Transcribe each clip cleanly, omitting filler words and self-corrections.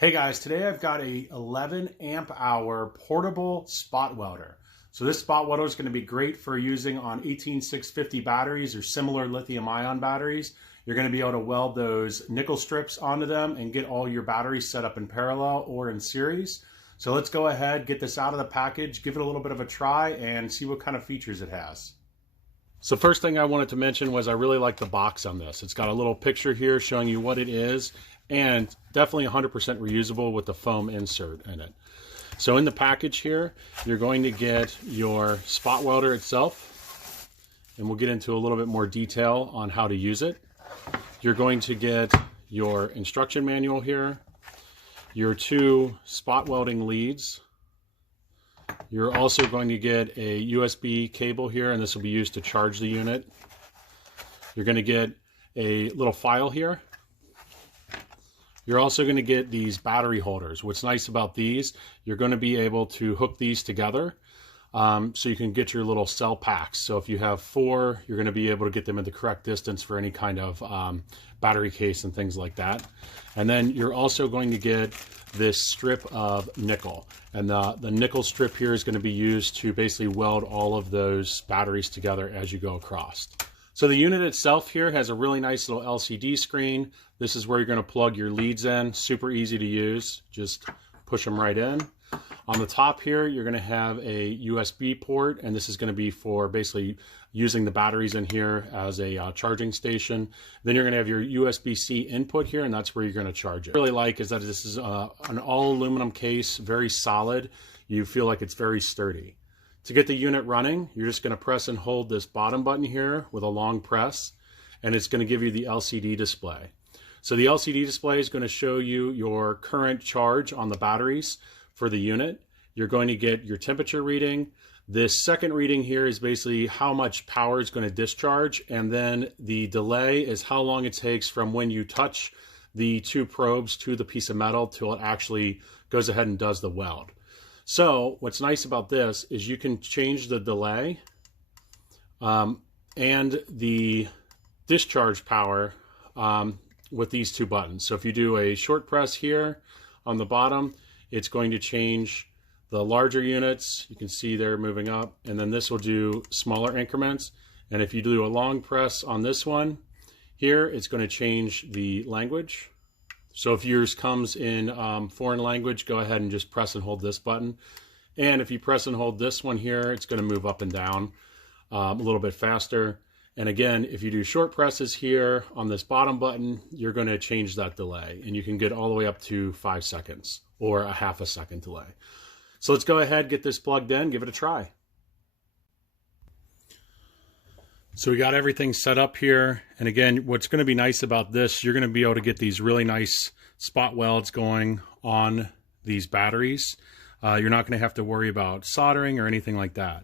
Hey guys, today I've got a 11 amp hour portable spot welder. So this spot welder is going to be great for using on 18650 batteries or similar lithium ion batteries. You're going to be able to weld those nickel strips onto them and get all your batteries set up in parallel or in series. So let's go ahead, get this out of the package, give it a little bit of a try and see what kind of features it has. So first thing I wanted to mention was I really like the box on this. It's got a little picture here showing you what it is and definitely 100% reusable with the foam insert in it. So in the package here, you're going to get your spot welder itself, and we'll get into a little bit more detail on how to use it. You're going to get your instruction manual here, your 2 spot welding leads. You're also going to get a USB cable here, and this will be used to charge the unit. You're going to get a little file here. You're also going to get these battery holders. What's nice about these, you're going to be able to hook these together so you can get your little cell packs. So if you have 4, you're going to be able to get them at the correct distance for any kind of battery case and things like that. And then you're also going to get this strip of nickel. And the nickel strip here is going to be used to basically weld all of those batteries together as you go across. So the unit itself here has a really nice little LCD screen. This is where you're going to plug your leads in. Super easy to use. Just push them right in. On the top here, you're going to have a USB port, and this is going to be for basically using the batteries in here as a charging station. Then you're going to have your USB-C input here, and that's where you're going to charge it. What I really like is that this is an all aluminum case, very solid. You feel like it's very sturdy. To get the unit running, you're just going to press and hold this bottom button here with a long press, and it's going to give you the LCD display. So the LCD display is going to show you your current charge on the batteries for the unit. You're going to get your temperature reading. This second reading here is basically how much power is going to discharge, and then the delay is how long it takes from when you touch the 2 probes to the piece of metal till it actually goes ahead and does the weld. So what's nice about this is you can change the delay and the discharge power with these 2 buttons. So if you do a short press here on the bottom, it's going to change the larger units. You can see they're moving up, and then this will do smaller increments. And if you do a long press on this one here, it's going to change the language. So if yours comes in foreign language, go ahead and just press and hold this button. And if you press and hold this one here, it's going to move up and down a little bit faster. And again, if you do short presses here on this bottom button, you're going to change that delay. And you can get all the way up to 5 seconds or a half a second delay. So let's go ahead, get this plugged in, give it a try. So we got everything set up here. And again, what's going to be nice about this, you're going to be able to get these really nice spot welds going on these batteries. You're not going to have to worry about soldering or anything like that.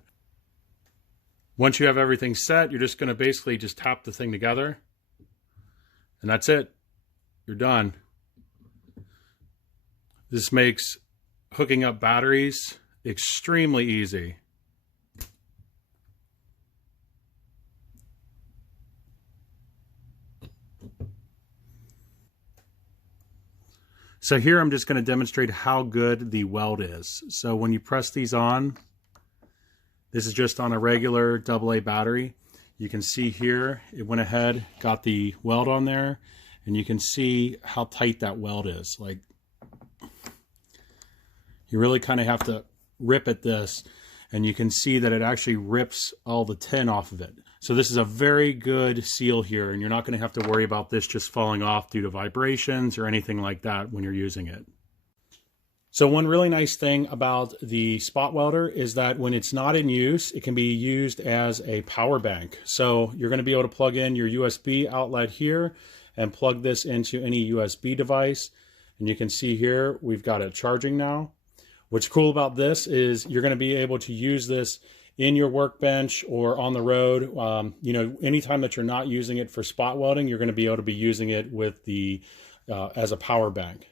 Once you have everything set, you're just going to basically just tap the thing together. And that's it. You're done. This makes hooking up batteries extremely easy. So here I'm just going to demonstrate how good the weld is. So when you press these on, this is just on a regular AA battery. You can see here, it went ahead, got the weld on there, and you can see how tight that weld is. Like, you really kind of have to rip at this, and you can see that it actually rips all the tin off of it. So this is a very good seal here, and you're not going to have to worry about this just falling off due to vibrations or anything like that when you're using it. So one really nice thing about the spot welder is that when it's not in use, it can be used as a power bank. So you're going to be able to plug in your USB outlet here and plug this into any USB device. And you can see here, we've got it charging now. What's cool about this is you're going to be able to use this in your workbench or on the road. You know, anytime that you're not using it for spot welding, you're going to be able to be using it with the as a power bank.